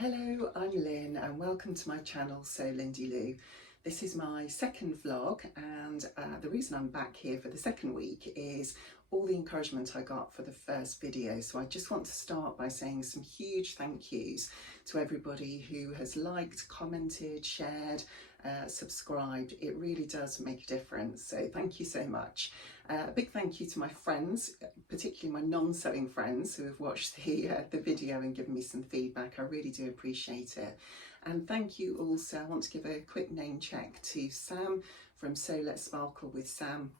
Hello, I'm Lynn and welcome to my channel, So Lindy Lou. This is my second vlog and the reason I'm back here for the second week is all the encouragement I got for the first video. So I just want to start by saying some huge thank yous to everybody who has liked, commented, shared, subscribed. It really does make a difference, so thank you so much. A big thank you to my friends, particularly my non-sewing friends who have watched the video and given me some feedback. I really do appreciate it. And thank you also, I want to give a quick name check to Sam from So Let's Sparkle with Sam.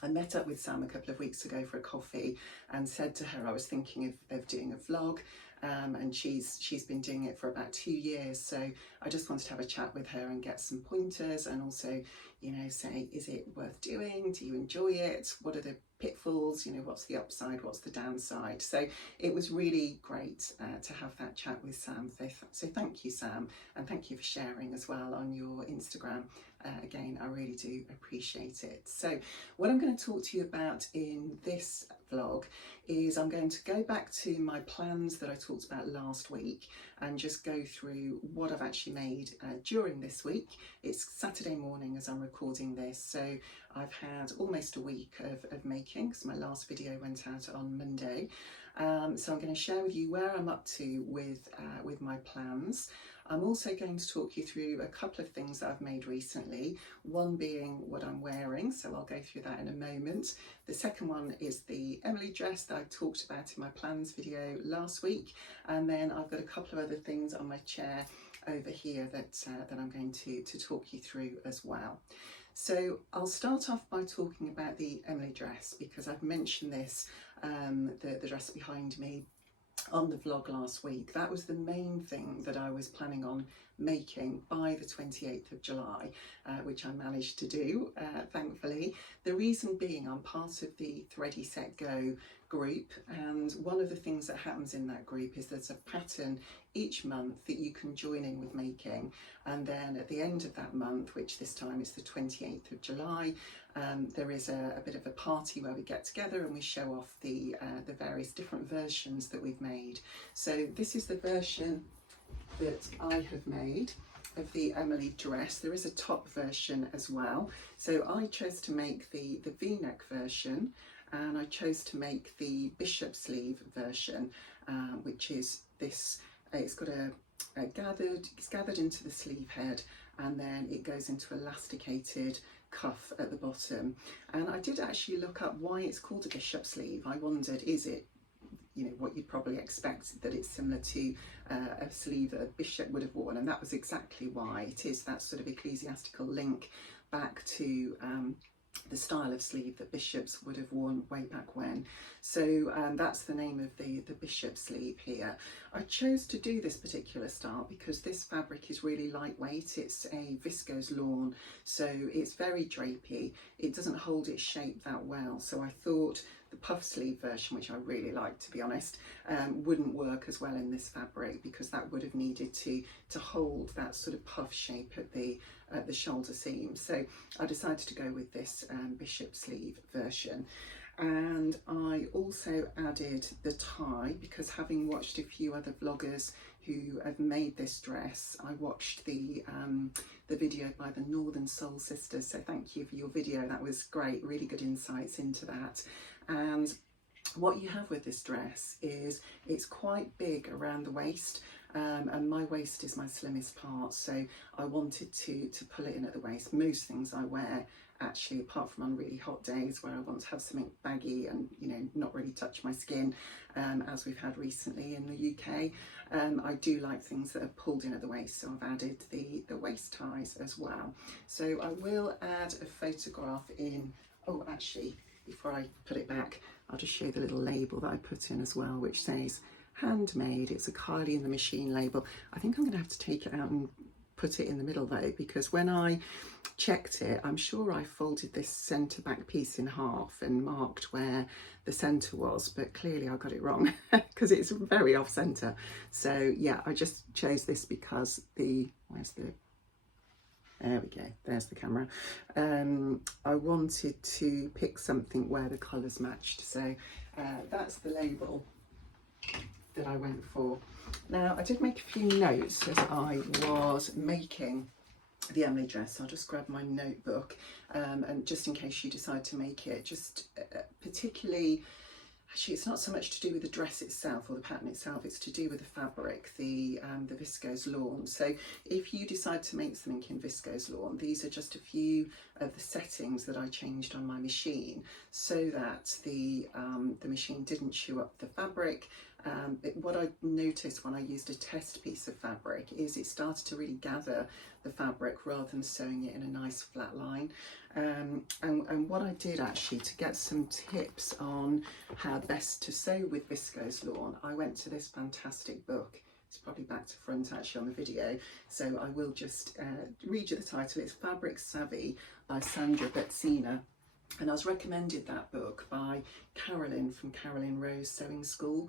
I met up with Sam a couple of weeks ago for a coffee and said to her I was thinking of doing a vlog, and she's been doing it for about 2 years, so I just wanted to have a chat with her and get some pointers and also, you know, say, is it worth doing? Do you enjoy it? What are the pitfalls? You know, what's the upside? What's the downside? So it was really great to have that chat with Sam. So thank you, Sam, and thank you for sharing as well on your Instagram. Again, I really do appreciate it. So what I'm going to talk to you about in this vlog is I'm going to go back to my plans that I talked about last week and just go through what I've actually made during this week. It's Saturday morning as I'm recording this, so I've had almost a week of making because my last video went out on Monday. So I'm going to share with you where I'm up to with my plans. I'm also going to talk you through a couple of things that I've made recently, one being what I'm wearing, so I'll go through that in a moment. The second one is the Emily dress that I talked about in my plans video last week, and then I've got a couple of other things on my chair over here that I'm going to talk you through as well. So I'll start off by talking about the Emily dress because I've mentioned this, the dress behind me, on the vlog last week. That was the main thing that I was planning on making by the 28th of July, which I managed to do, thankfully. The reason being I'm part of the Thready Set Go group, and one of the things that happens in that group is there's a pattern each month that you can join in with making, and then at the end of that month, which this time is the 28th of July, there is a bit of a party where we get together and we show off the various different versions that we've made. So this is the version that I have made of the Emily dress. There is a top version as well. So I chose to make the V-neck version, and I chose to make the bishop sleeve version, which is this. It's got it's gathered into the sleeve head, and then it goes into elasticated cuff at the bottom. And I did actually look up why it's called a bishop sleeve. I wondered, is it, you know, what you'd probably expect, that it's similar to a sleeve that a bishop would have worn, and that was exactly why. It is that sort of ecclesiastical link back to the style of sleeve that bishops would have worn way back when. So that's the name of the bishop sleeve here. I chose to do this particular style because this fabric is really lightweight. It's a viscose lawn, so it's very drapey. It doesn't hold its shape that well, so I thought the puff sleeve version, which I really like to be honest, wouldn't work as well in this fabric because that would have needed to hold that sort of puff shape at the shoulder seam. So I decided to go with this bishop sleeve version. And I also added the tie because, having watched a few other vloggers who have made this dress, I watched the video by the Northern Soul Sisters, so thank you for your video. That was great, really good insights into that. And what you have with this dress is it's quite big around the waist, and my waist is my slimmest part, so I wanted to pull it in at the waist. Most things I wear, actually, apart from on really hot days where I want to have something baggy and, you know, not really touch my skin, as we've had recently in the UK, I do like things that are pulled in at the waist, so I've added the waist ties as well. So I will add a photograph in. Oh, actually, before I put it back, I'll just show you the little label that I put in as well, which says handmade. It's a Kylie in the Machine label. I think I'm going to have to take it out and put it in the middle though, because when I checked it, I'm sure I folded this centre back piece in half and marked where the centre was, but clearly I got it wrong because it's very off centre. So yeah, I just chose this because there we go, there's the camera. I wanted to pick something where the colours matched, so that's the label that I went for. Now, I did make a few notes as I was making the Emily dress. I'll just grab my notebook, and just in case you decide to make it, just particularly, actually it's not so much to do with the dress itself or the pattern itself, it's to do with the fabric, the viscose lawn. So if you decide to make something in viscose lawn, these are just a few of the settings that I changed on my machine so that the machine didn't chew up the fabric. What I noticed when I used a test piece of fabric is it started to really gather the fabric rather than sewing it in a nice flat line. And what I did actually to get some tips on how best to sew with viscose lawn, I went to this fantastic book. It's probably back to front actually on the video, so I will just read you the title. It's Fabric Savvy by Sandra Betzina. And I was recommended that book by Carolyn from Carolyn Rose Sewing School,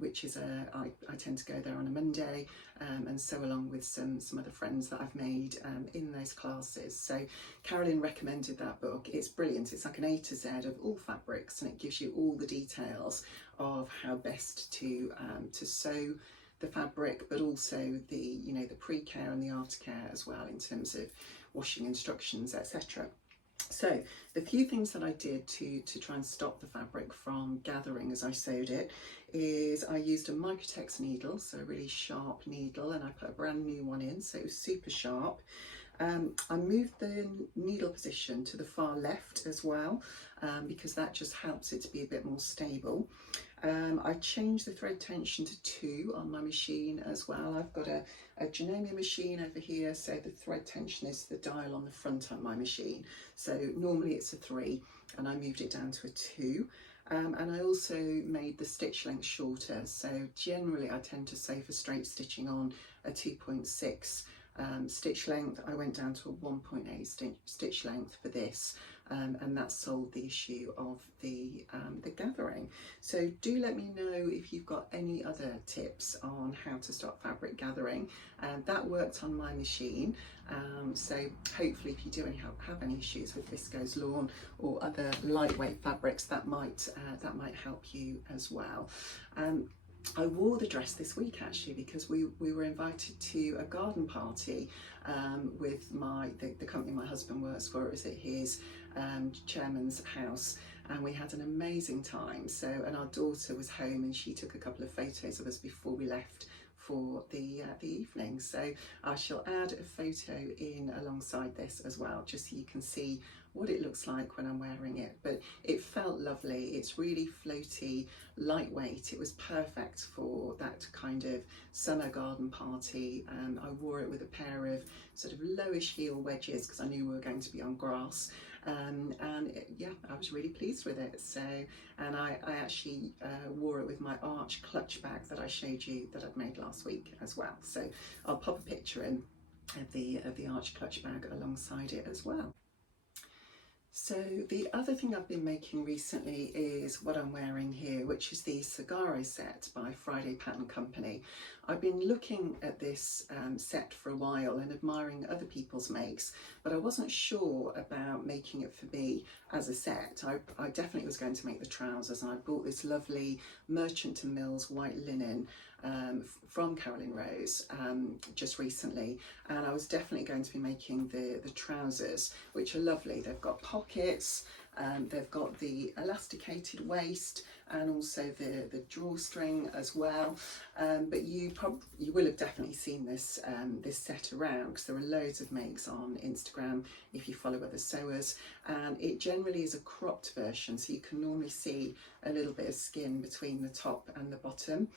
which is I tend to go there on a Monday and sew along with some other friends that I've made in those classes. So Carolyn recommended that book. It's brilliant. It's like an A to Z of all fabrics, and it gives you all the details of how best to sew the fabric, but also the the pre-care and the aftercare as well in terms of washing instructions, etc. So the few things that I did to try and stop the fabric from gathering as I sewed it is I used a Microtex needle, so a really sharp needle, and I put a brand new one in, so it was super sharp. I moved the needle position to the far left as well, because that just helps it to be a bit more stable. I changed the thread tension to 2 on my machine as well. I've got a Janome machine over here, so the thread tension is the dial on the front on my machine. So normally it's a 3, and I moved it down to a 2. And I also made the stitch length shorter. So generally I tend to sew for straight stitching on a 2.6 stitch length. I went down to a 1.8 stitch length for this, and that solved the issue of the gathering. So do let me know if you've got any other tips on how to stop fabric gathering. That worked on my machine, so hopefully if you do have any issues with viscose lawn or other lightweight fabrics, that might help you as well. I wore the dress this week actually because we were invited to a garden party with the company my husband works for. It was at his chairman's house, and we had an amazing time. So, and our daughter was home and she took a couple of photos of us before we left for the evening. So I shall add a photo in alongside this as well, just so you can see what it looks like when I'm wearing it. But it felt lovely. It's really floaty, lightweight. It was perfect for that kind of summer garden party. I wore it with a pair of sort of lowish heel wedges because I knew we were going to be on grass. Yeah, I was really pleased with it. So, and I actually wore it with my arch clutch bag that I showed you that I'd made last week as well. So I'll pop a picture in of the arch clutch bag alongside it as well. So the other thing I've been making recently is what I'm wearing here, which is the Cigaro set by Friday Pattern Company. I've been looking at this set for a while and admiring other people's makes, but I wasn't sure about making it for me as a set. I definitely was going to make the trousers, and I bought this lovely Merchant & Mills white linen from Carolyn Rose just recently, and I was definitely going to be making the trousers, which are lovely. They've got pockets, they've got the elasticated waist, and also the drawstring as well. But you will have definitely seen this this set around, because there are loads of makes on Instagram if you follow other sewers, and it generally is a cropped version, so you can normally see a little bit of skin between the top and the bottom.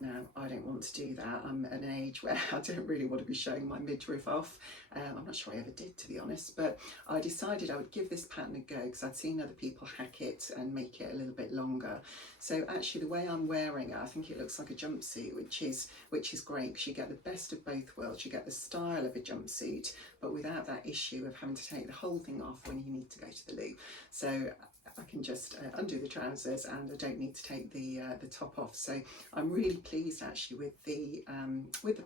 Now, I don't want to do that. I'm at an age where I don't really want to be showing my midriff off. I'm not sure I ever did, to be honest, but I decided I would give this pattern a go because I'd seen other people hack it and make it a little bit longer. So actually the way I'm wearing it, I think it looks like a jumpsuit, which is great, because you get the best of both worlds. You get the style of a jumpsuit, but without that issue of having to take the whole thing off when you need to go to the loo. So I can just undo the trousers, and I don't need to take the top off. So I'm really pleased actually with the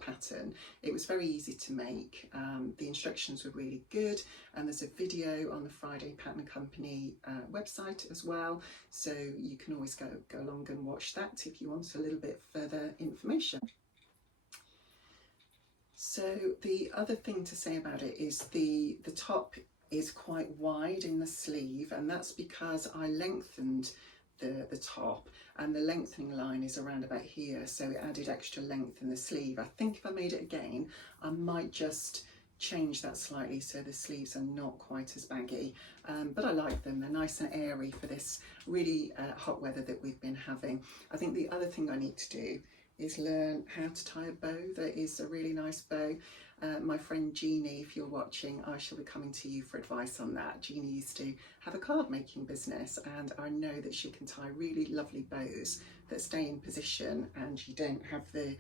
pattern. It was very easy to make. The instructions were really good, and there's a video on the Friday Pattern Company website as well, so you can always go along and watch that if you want a little bit further information. So the other thing to say about it is the top is quite wide in the sleeve, and that's because I lengthened the top, and the lengthening line is around about here, so it added extra length in the sleeve. I think if I made it again, I might just change that slightly so the sleeves are not quite as baggy, but I like them. They're nice and airy for this really hot weather that we've been having. I think the other thing I need to do is learn how to tie a bow. That is a really nice bow. My friend Jeannie, if you're watching, I shall be coming to you for advice on that. Jeannie used to have a card making business, and I know that she can tie really lovely bows that stay in position, and you don't have the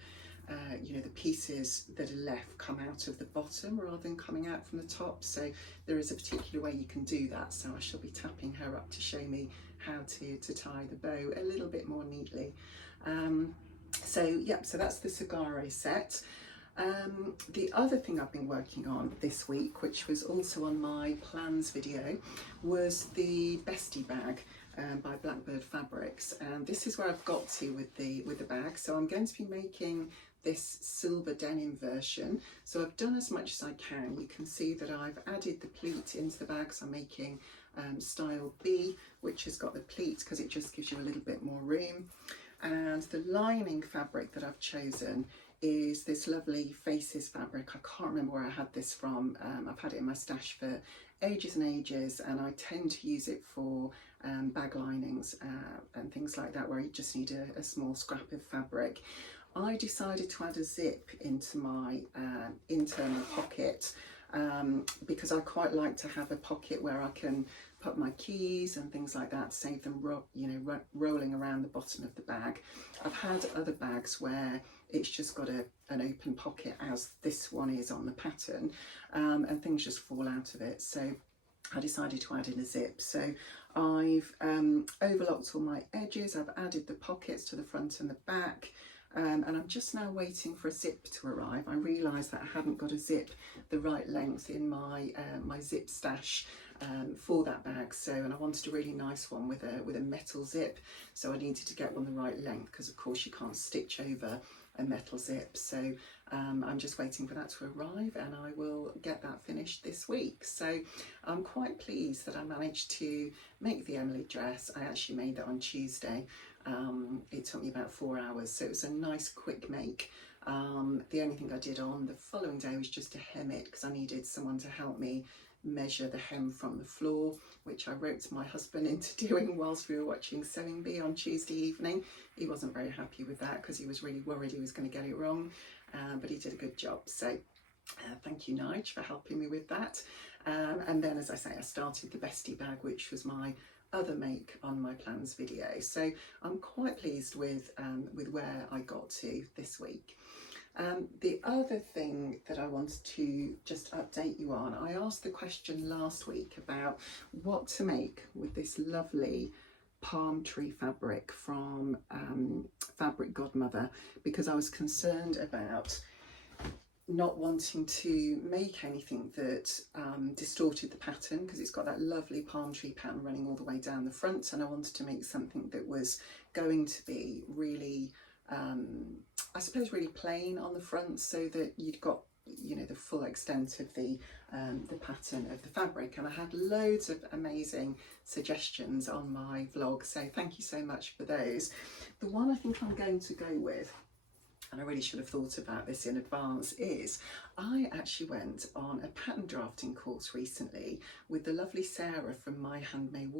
you know, the pieces that are left come out of the bottom rather than coming out from the top. So there is a particular way you can do that, so I shall be tapping her up to show me how to tie the bow a little bit more neatly. So yeah, so that's the Cigaro set. The other thing I've been working on this week, which was also on my plans video, was the Bestie Bag by Blackbird Fabrics, and this is where I've got to with the bag. So I'm going to be making this silver denim version. So I've done as much as I can. You can see that I've added the pleat into the bag, so I'm making style B, which has got the pleat because it just gives you a little bit more room. And the lining fabric that I've chosen is this lovely Faces fabric. I can't remember where I had this from. I've had it in my stash for ages and ages, and I tend to use it for bag linings and things like that, where you just need a small scrap of fabric. I decided to add a zip into my internal pocket because I quite like to have a pocket where I can put my keys and things like that, save them rolling around the bottom of the bag. I've had other bags where it's just got an open pocket, as this one is on the pattern, and things just fall out of it. So I decided to add in a zip. So I've overlocked all my edges, I've added the pockets to the front and the back, and I'm just now waiting for a zip to arrive. I realised that I hadn't got a zip the right length in my my zip stash for that bag, and I wanted a really nice one with a metal zip, so I needed to get one the right length, because of course you can't stitch over a metal zip. So I'm just waiting for that to arrive, and I will get that finished this week. So I'm quite pleased that I managed to make the Emily dress. I actually made that on Tuesday. It took me about 4 hours, so it was a nice quick make. The only thing I did on the following day was just to hem it, because I needed someone to help me measure the hem from the floor, which I roped my husband into doing whilst we were watching Sewing Bee on Tuesday evening. He wasn't very happy with that because he was really worried he was going to get it wrong, but he did a good job. So thank you, Nige, for helping me with that. And then, as I say, I started the Bestie Bag, which was my other make on my plans video. So I'm quite pleased with where I got to this week. The other thing that I wanted to just update you on, I asked the question last week about what to make with this lovely palm tree fabric from Fabric Godmother, because I was concerned about not wanting to make anything that distorted the pattern, because it's got that lovely palm tree pattern running all the way down the front, and I wanted to make something that was going to be really I suppose really plain on the front, so that you'd got, you know, the full extent of the pattern of the fabric. And I had loads of amazing suggestions on my vlog, so thank you so much for those. The one I think I'm going to go with, and I really should have thought about this in advance, is I actually went on a pattern drafting course recently with the lovely Sarah from My Handmade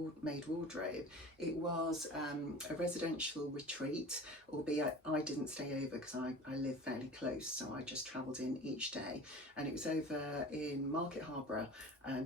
Wardrobe. It was a residential retreat, albeit I didn't stay over because I live fairly close, so I just travelled in each day, and it was over in Market Harborough,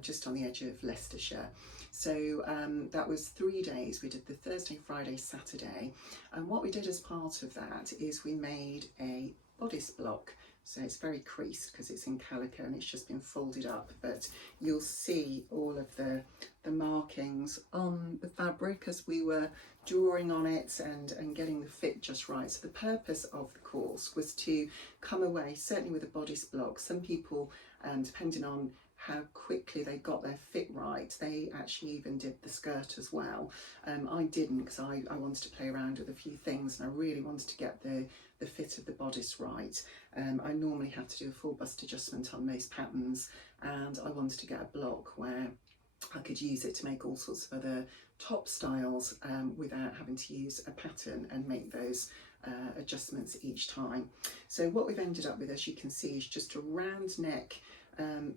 just on the edge of Leicestershire. So that was 3 days. We did the Thursday, Friday, Saturday, and what we did as part of that is we made a bodice block So it's very creased because it's in calico and it's just been folded up, but you'll see all of the markings on the fabric as we were drawing on it and getting the fit just right. So the purpose of the course was to come away, certainly with a bodice block. Some people, depending on how quickly they got their fit right, they actually even did the skirt as well. I didn't, because I wanted to play around with a few things and I really wanted to get the fit of the bodice right. I normally have to do a full bust adjustment on most patterns, and I wanted to get a block where I could use it to make all sorts of other top styles without having to use a pattern and make those adjustments each time. So what we've ended up with, as you can see, is just a round neck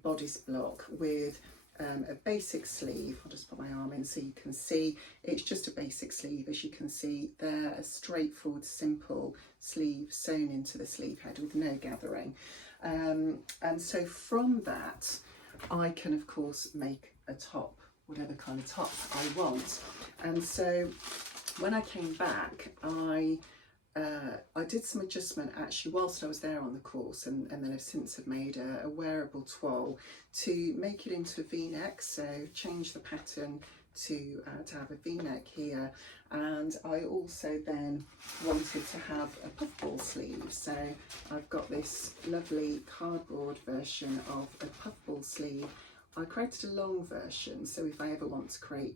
bodice block with a basic sleeve. I'll just put my arm in so you can see. It's just a basic sleeve, as you can see there, a straightforward simple sleeve sewn into the sleeve head with no gathering. And so from that I can of course make a top, whatever kind of top I want. And so when I came back, I did some adjustment actually whilst I was there on the course, and then I've since have made a wearable toile to make it into a v-neck. So change the pattern to have a v-neck here, and I also then wanted to have a puffball sleeve. So I've got this lovely cardboard version of a puffball sleeve. I created a long version, so if I ever want to create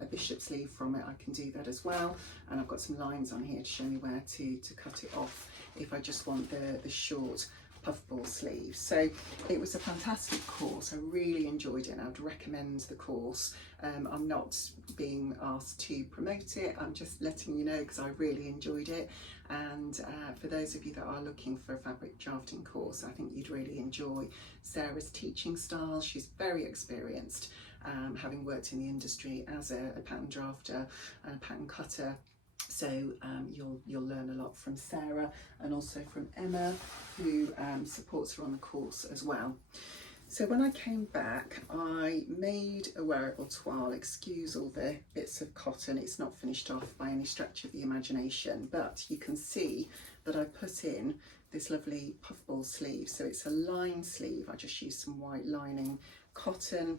a bishop sleeve from it, I can do that as well. And I've got some lines on here to show me where to cut it off if I just want the short puffball sleeve. So it was a fantastic course. I really enjoyed it and I'd recommend the course. I'm not being asked to promote it, I'm just letting you know because I really enjoyed it. And for those of you that are looking for a fabric drafting course, I think you'd really enjoy Sarah's teaching style. She's very experienced, having worked in the industry as a pattern drafter and a pattern cutter. So you'll learn a lot from Sarah and also from Emma, who supports her on the course as well. So when I came back, I made a wearable toile. Excuse all the bits of cotton, it's not finished off by any stretch of the imagination, but you can see that I put in this lovely puffball sleeve. So it's a lined sleeve. I just used some white lining cotton.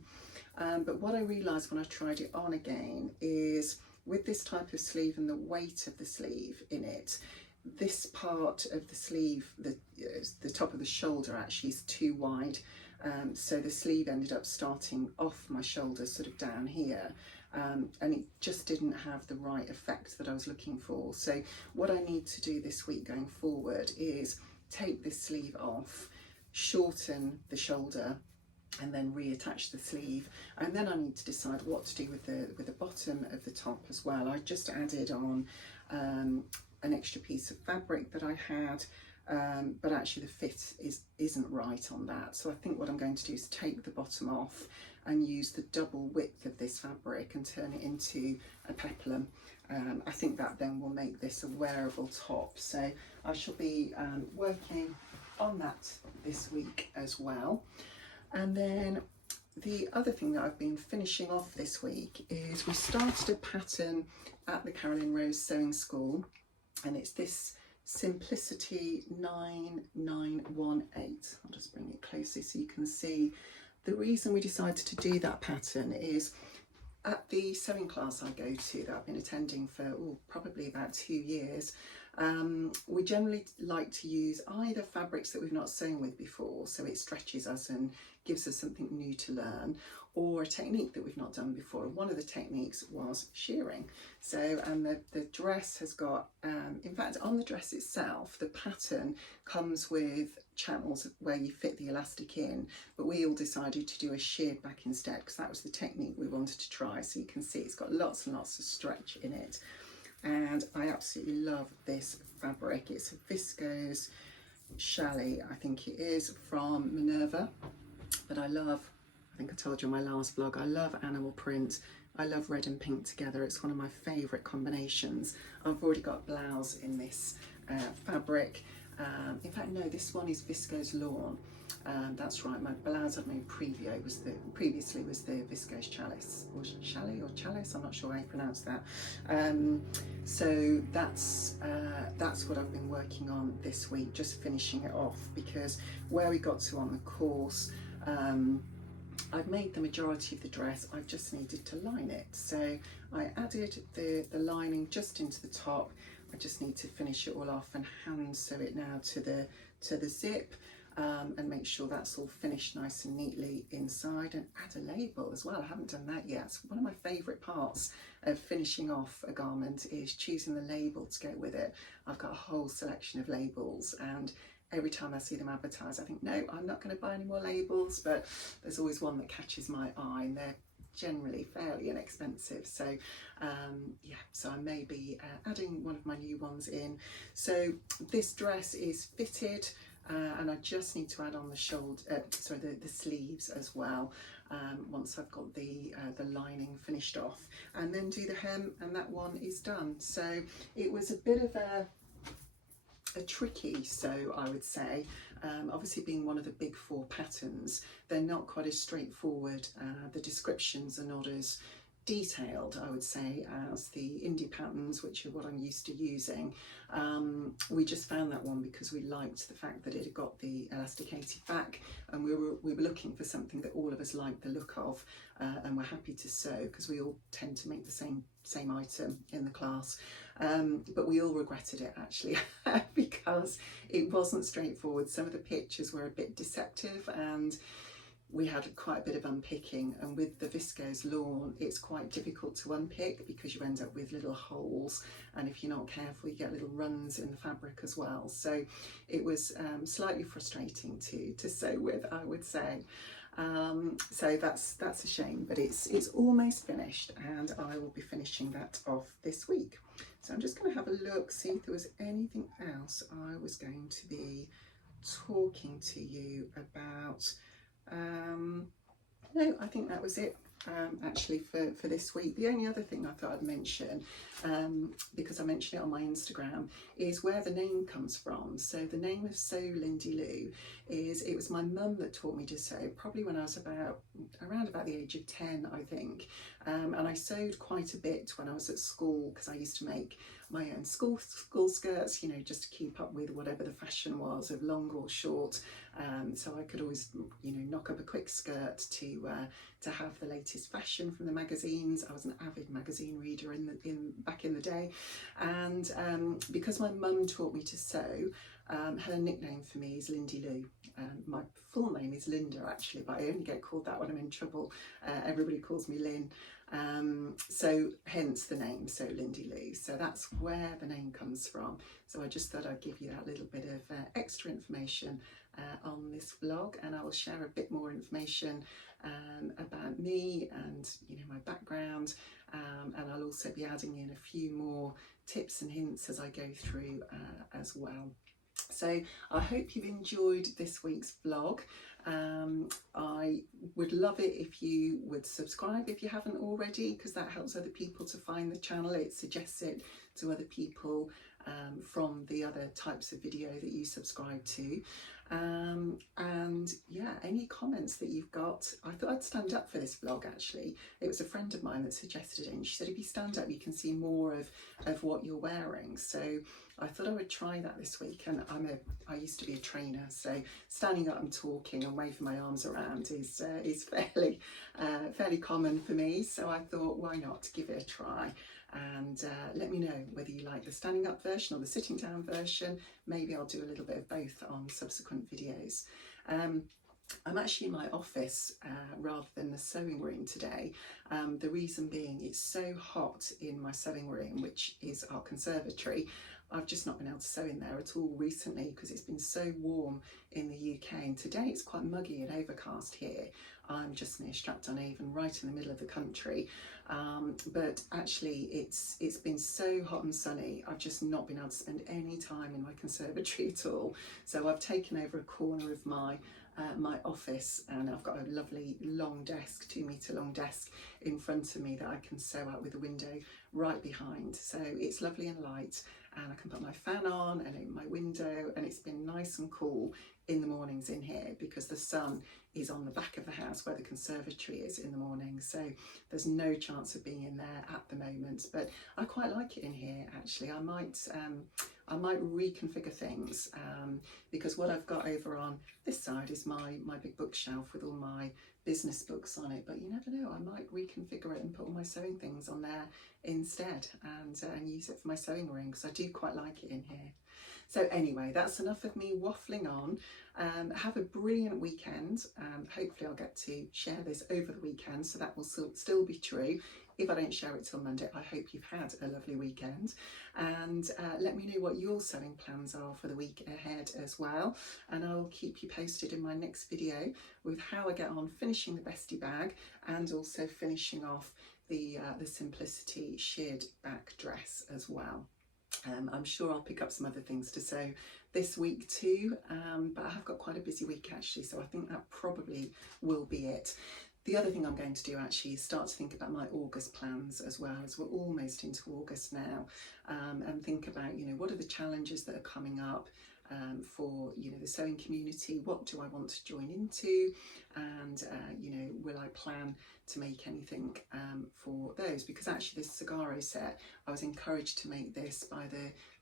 But what I realised when I tried it on again is, with this type of sleeve and the weight of the sleeve in it, this part of the sleeve, the top of the shoulder actually is too wide. So the sleeve ended up starting off my shoulder sort of down here, and it just didn't have the right effect that I was looking for. So what I need to do this week going forward is take this sleeve off, shorten the shoulder, and then reattach the sleeve. And then I need to decide what to do with the bottom of the top as well. I just added on an extra piece of fabric that I had, but actually the fit isn't right on that. So I think what I'm going to do is take the bottom off and use the double width of this fabric and turn it into a peplum. I think that then will make this a wearable top. So I shall be working on that this week as well. And then the other thing that I've been finishing off this week is we started a pattern at the Carolyn Rose Sewing School, and it's this Simplicity 9918. I'll just bring it closer so you can see. The reason we decided to do that pattern is at the sewing class I go to, that I've been attending for probably about 2 years, we generally like to use either fabrics that we've not sewn with before, so it stretches us and gives us something new to learn, or a technique that we've not done before. And one of the techniques was shearing. So, and the dress has got, in fact, on the dress itself, the pattern comes with channels where you fit the elastic in, but we all decided to do a sheared back instead because that was the technique we wanted to try. So you can see it's got lots and lots of stretch in it. And I absolutely love this fabric. It's a viscose chalet, I think it is, from Minerva. But I think I told you in my last vlog, I love animal print. I love red and pink together. It's one of my favourite combinations. I've already got a blouse in this fabric, In fact, no, this one is Visco's Lawn. That's right, my blouse I've made previously was the Visco's Chalice, or Chalet or Chalice, I'm not sure how you pronounce that. So that's what I've been working on this week, just finishing it off, because where we got to on the course, I've made the majority of the dress, I've just needed to line it. So I added the lining just into the top. I just need to finish it all off and hand sew it now to the zip, and make sure that's all finished nice and neatly inside, and add a label as well. I haven't done that yet. It's one of my favourite parts of finishing off a garment, is choosing the label to go with it. I've got a whole selection of labels, and every time I see them advertised, I think, no, I'm not going to buy any more labels, but there's always one that catches my eye, and they're generally fairly inexpensive. So yeah, so I may be adding one of my new ones in. So this dress is fitted, and I just need to add on the the sleeves as well, once I've got the lining finished off, and then do the hem, and that one is done. So it was a bit of a tricky sew, I would say. Obviously, being one of the big 4 patterns, they're not quite as straightforward. The descriptions are not as detailed, I would say, as the indie patterns, which are what I'm used to using. We just found that one because we liked the fact that it had got the elasticated back, and we were looking for something that all of us liked the look of, and we're happy to sew, because we all tend to make the same item in the class. But we all regretted it, actually, because it wasn't straightforward. Some of the pictures were a bit deceptive, and we had quite a bit of unpicking, and with the Visco's Lawn it's quite difficult to unpick because you end up with little holes, and if you're not careful you get little runs in the fabric as well. So it was slightly frustrating to sew with, I would say. So that's a shame, but it's almost finished, and I will be finishing that off this week. So I'm just going to have a look, see if there was anything else I was going to be talking to you about. No, I think that was it, actually, for this week. The only other thing I thought I'd mention, because I mentioned it on my Instagram, is where the name comes from. So the name of Sew Lindy Lou it was my mum that taught me to sew, probably when I was around about the age of 10, I think. And I sewed quite a bit when I was at school, because I used to make my own school skirts, you know, just to keep up with whatever the fashion was of long or short. So I could always, you know, knock up a quick skirt to have the latest fashion from the magazines. I was an avid magazine reader back in the day, and because my mum taught me to sew, her nickname for me is Lindy Lou. My full name is Linda, actually, but I only get called that when I'm in trouble. Everybody calls me Lynn. So hence the name, So Lindy Lou. So that's where the name comes from. So I just thought I'd give you that little bit of extra information on this vlog, and I will share a bit more information about me and, you know, my background, and I'll also be adding in a few more tips and hints as I go through as well. So I hope you've enjoyed this week's vlog. I would love it if you would subscribe if you haven't already, because that helps other people to find the channel. It suggests it to other people from the other types of video that you subscribe to. And yeah, any comments that you've got. I thought I'd stand up for this vlog, actually. It was a friend of mine that suggested it, and she said if you stand up you can see more of what you're wearing. So I thought I would try that this week, and I used to be a trainer, so standing up and talking and waving my arms around is fairly common for me. So I thought, why not give it a try? And let me know whether you like the standing up version or the sitting down version. Maybe I'll do a little bit of both on subsequent videos. I'm actually in my office rather than the sewing room today. The reason being, it's so hot in my sewing room, which is our conservatory. I've just not been able to sew in there at all recently because it's been so warm in the UK, and today it's quite muggy and overcast here. I'm just near Stratton-on-Avon, right in the middle of the country, but actually it's been so hot and sunny, I've just not been able to spend any time in my conservatory at all. So I've taken over a corner of my my office, and I've got a lovely long desk, 2 metre long desk in front of me that I can sew out with a window right behind. So it's lovely and light, and I can put my fan on and open my window, and it's been nice and cool in the mornings in here because the sun is on the back of the house where the conservatory is in the morning, so there's no chance of being in there at the moment. But I quite like it in here actually. I might reconfigure things because what I've got over on this side is my big bookshelf with all my business books on it, but you never know, I might reconfigure it and put all my sewing things on there instead, and use it for my sewing room because I do quite like it in here. So anyway, that's enough of me waffling on. Have a brilliant weekend. Hopefully I'll get to share this over the weekend, so that will still be true. If I don't share it till Monday, I hope you've had a lovely weekend, and let me know what your sewing plans are for the week ahead as well, and I'll keep you posted in my next video with how I get on finishing the Bestie bag and also finishing off the Simplicity sheared back dress as well. I'm sure I'll pick up some other things to sew this week too, but I have got quite a busy week actually, so I think that probably will be it. The other thing I'm going to do actually is start to think about my August plans as well, as we're almost into August now, and think about, you know, what are the challenges that are coming up for, you know, the sewing community. What do I want to join into, and you know, will I plan to make anything for those? Because actually this Cigaro set, I was encouraged to make this by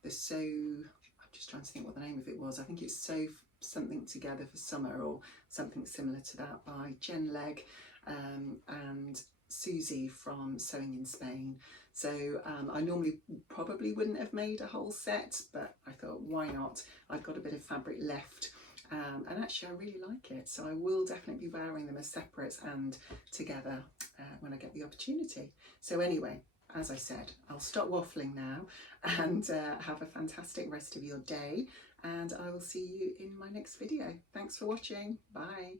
the Sew, I'm just trying to think what the name of it was. I think it's Sew Something Together for Summer or something similar to that, by Jen Legg and Susie from Sewing in Spain. So I normally probably wouldn't have made a whole set, but I thought, why not? I've got a bit of fabric left, and actually I really like it, so I will definitely be wearing them as separate and together when I get the opportunity. So anyway, as I said, I'll stop waffling now, and have a fantastic rest of your day, and I will see you in my next video. Thanks for watching. Bye.